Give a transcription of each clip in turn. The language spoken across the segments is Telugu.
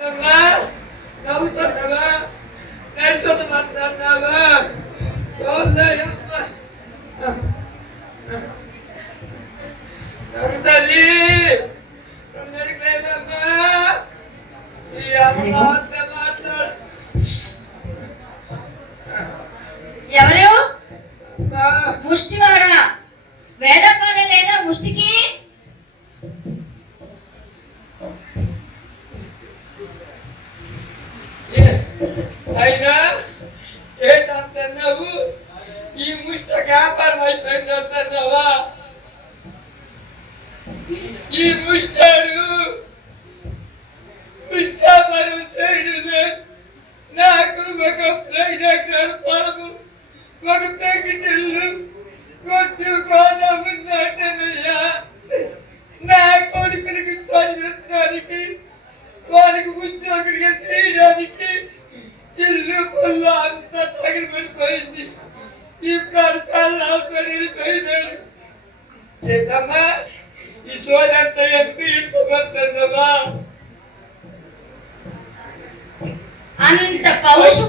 అమ్మా, నవ్వుతున్నావా నడుచుకుని వస్తున్నావా ఎవరిదయ్యమ్మా? నన్ను తల్లి నన్ను వెనకలేదమ్మా. ఈ అమ్మ మాత్రం మాట్లాడు ఎవరు అమ్మా, చదివించడానికి వానికి ఉద్యోగులుగా చేయడానికి ఇల్లు పొల్ల అంతా తగిలి పడిపోయింది ఈ ప్రాంతాల్లో వెళ్ళిపోయినారు ఏదమ్మా ఈ సోదంతా ఎందుకు ఇంటిపోతుందమ్మా అంత పౌరుషం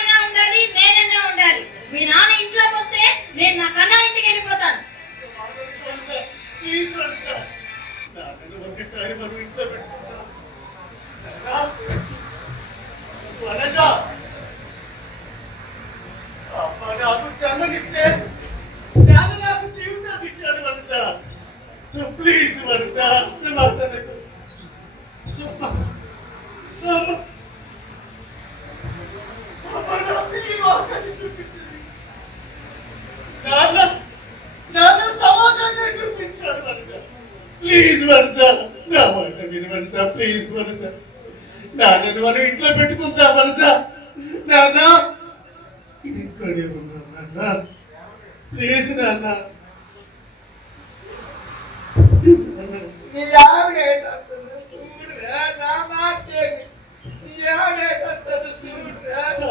మీ నాన్న ఇంట్లోకి వస్తే నేను నా కన్నా ఇంటికి వెళ్ళిపోతాను. ప్లీజ్ వద్ద నాన్నను మనం ఇంట్లో పెట్టుకుందాం నాకు జన్మనిస్తే నాకు జీవితాన్ని ఇచ్చాడు వనజ ప్లీజ్ వనజ నాకు అమ్మ అమ్మ అమ్మ నాకు ఈ లోకాన్ని చూపించింది నాన్న నాన్న సమాజాన్ని చూపించాడు వనజ వనజ నా మాట విని వనజ ప్లీజ్ వనజ నాన్నని మనం ఇంట్లో పెట్టుకుందాం వనజ నాన్న ఇక్కడే ఉన్నాం నాన్న. ప్లీజ్ నాన్న.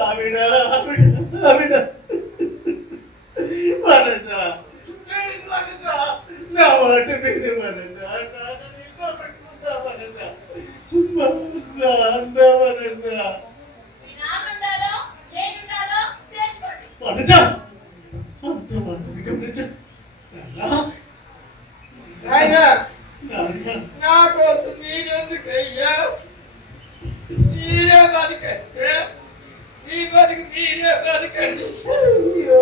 ఆవిడ ఆవిడ ఆవిడ. వనజ ప్లీజ్ వనజ నా మాట విని వనజ నా కోసం మీరెందుకు అయ్యా మీరే బతకండి మీ బతుకు మీరే బతకండి అయ్యో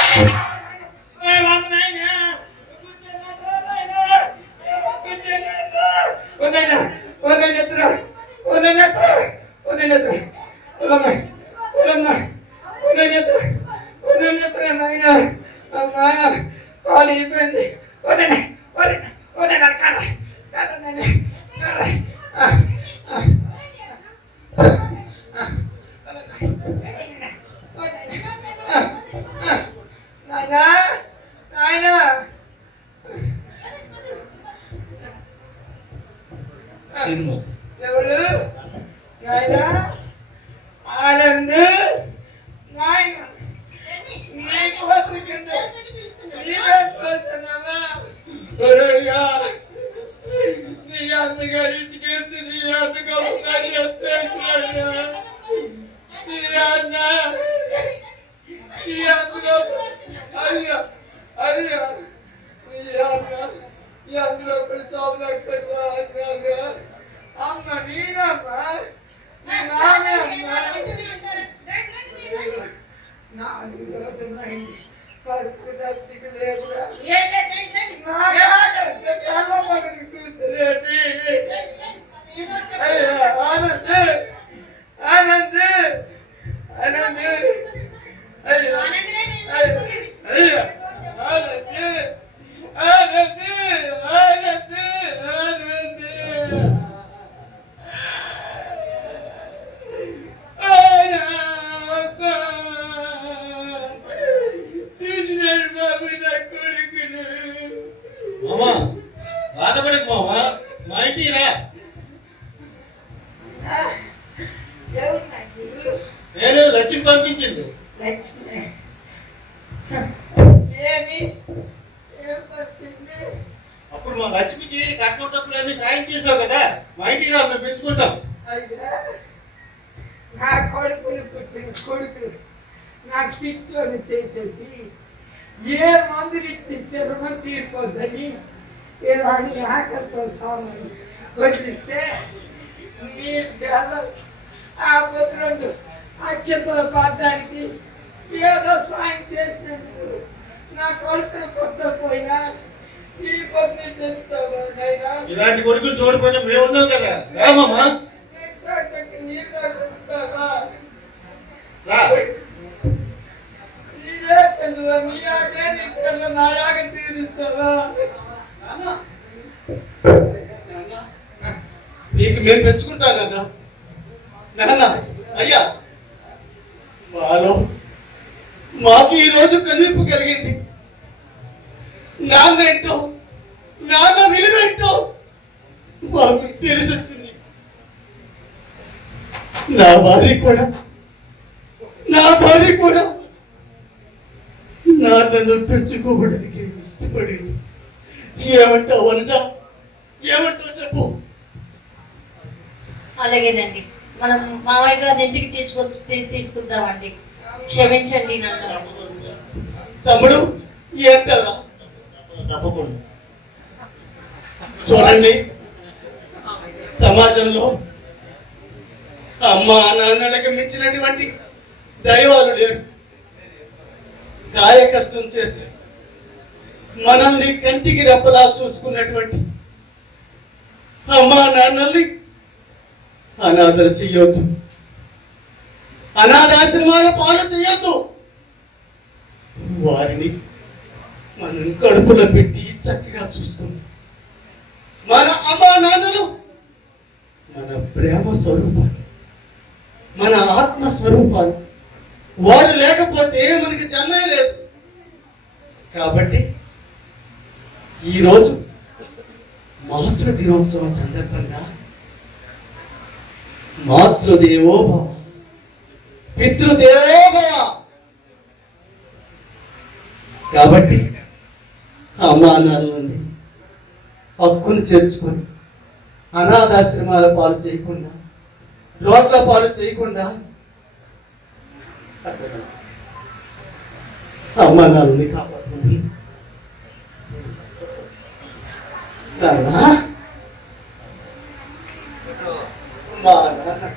నాయన అమ్మా కాలు ఇరిపోయింది ఒరేనే ఒరేనే ఒరేనే కాల కాల కాల ఆ, ఆ, నాయనా నాయనా. ఎవరు? నాయన? నీ అన్నగారింటికి వెళ్తే నీ అన్నగా ఒకసారి వచ్చేసినాయ్యా నీ అన్న నీ అన్నగా అయ్యా అయ్యా నీ అన్న నీ అందులో ఒకటి సాగులక్కడ్రా అన్నాగా మామా బాధపడకు మామా మా ఇంటికి రా. నేను లక్ష్మి పంపించింది. లక్ష్మి అప్పుడు మా లక్ష్మికి డబ్బులు అన్ని సాయం చేసావు కదా. మా ఇంటికి రా మేము పెంచుకుంటాం. నా కొడుకులు పుట్టిన కొడుకులు నాకు పిచ్చోని చేసేసి ఏ మందులు ఇచ్చిస్తే రుణం తీరిపోద్దని ఇలాని ఆకలితో సామని వదిలిస్తే నీ బెల్లం ఆ పొద్దురెండు అక్షతలు పడ్డానికి ఏదో సాయం చేసినందుకు నా కొడుకులు కొట్టకపోయినా ఈ పొద్దుని తెలుస్తావా నైనా ఇలాంటి కొడుకులు చూడకపోయినా మేము ఉన్నాం కదా. రా మామా. నీళ్ళు నీ నీ నా నీకు మేము పెంచుకుంటాం కదా. నాన్న అయ్యా. మాలో మాకు ఈ రోజు కనువిప్పు కలిగింది. నాన్న ఏంటో నాన్న విలువేంటో మాకు తెలిసి వచ్చింది నా భార్య కూడా నా భార్య కూడా నాన్నను పెంచుకోవడానికి ఇష్టపడింది. ఏమంటావు వనజ? ఏమంటావు చెప్పు. అలాగేనండి. మనం మామయ్య గారిని ఇంటికి తీసుకొచ్చి తీసుకుందామండి. క్షమించండి నన్ను. తమ్ముడు ఏంటారా తప్పకుండా. చూడండి. సమాజంలో అమ్మ నాన్నలకు మించినటువంటి దైవాలు లేరు. కాయకష్టం చేసి మనల్ని కంటికి రెప్పలా చూసుకున్నటువంటి అమ్మా నాన్నల్ని అనాథలు చెయ్యొద్దు. అనాథాశ్రమాల పాలు చేయొద్దు వారిని మనం కడుపులో పెట్టి చక్కగా చూసుకుంటాం మన అమ్మా నాన్నలు మన ప్రేమ స్వరూపాలు మన ఆత్మ స్వరూపాలు వారు లేకపోతే మనకి చెన్నై లేదు. కాబట్టి ఈరోజు మాతృ దినోత్సవం సందర్భంగా మాతృదేవోభవ పితృదేవోభవ. కాబట్టి అమ్మా నుండి హక్కును చేర్చుకొని అనాథాశ్రమాల పాలు చేయకుండా రోడ్ల పాలు చేయకుండా అమ్మా నాన్నని కాపాడుతుంది నాన్న మా నాన్న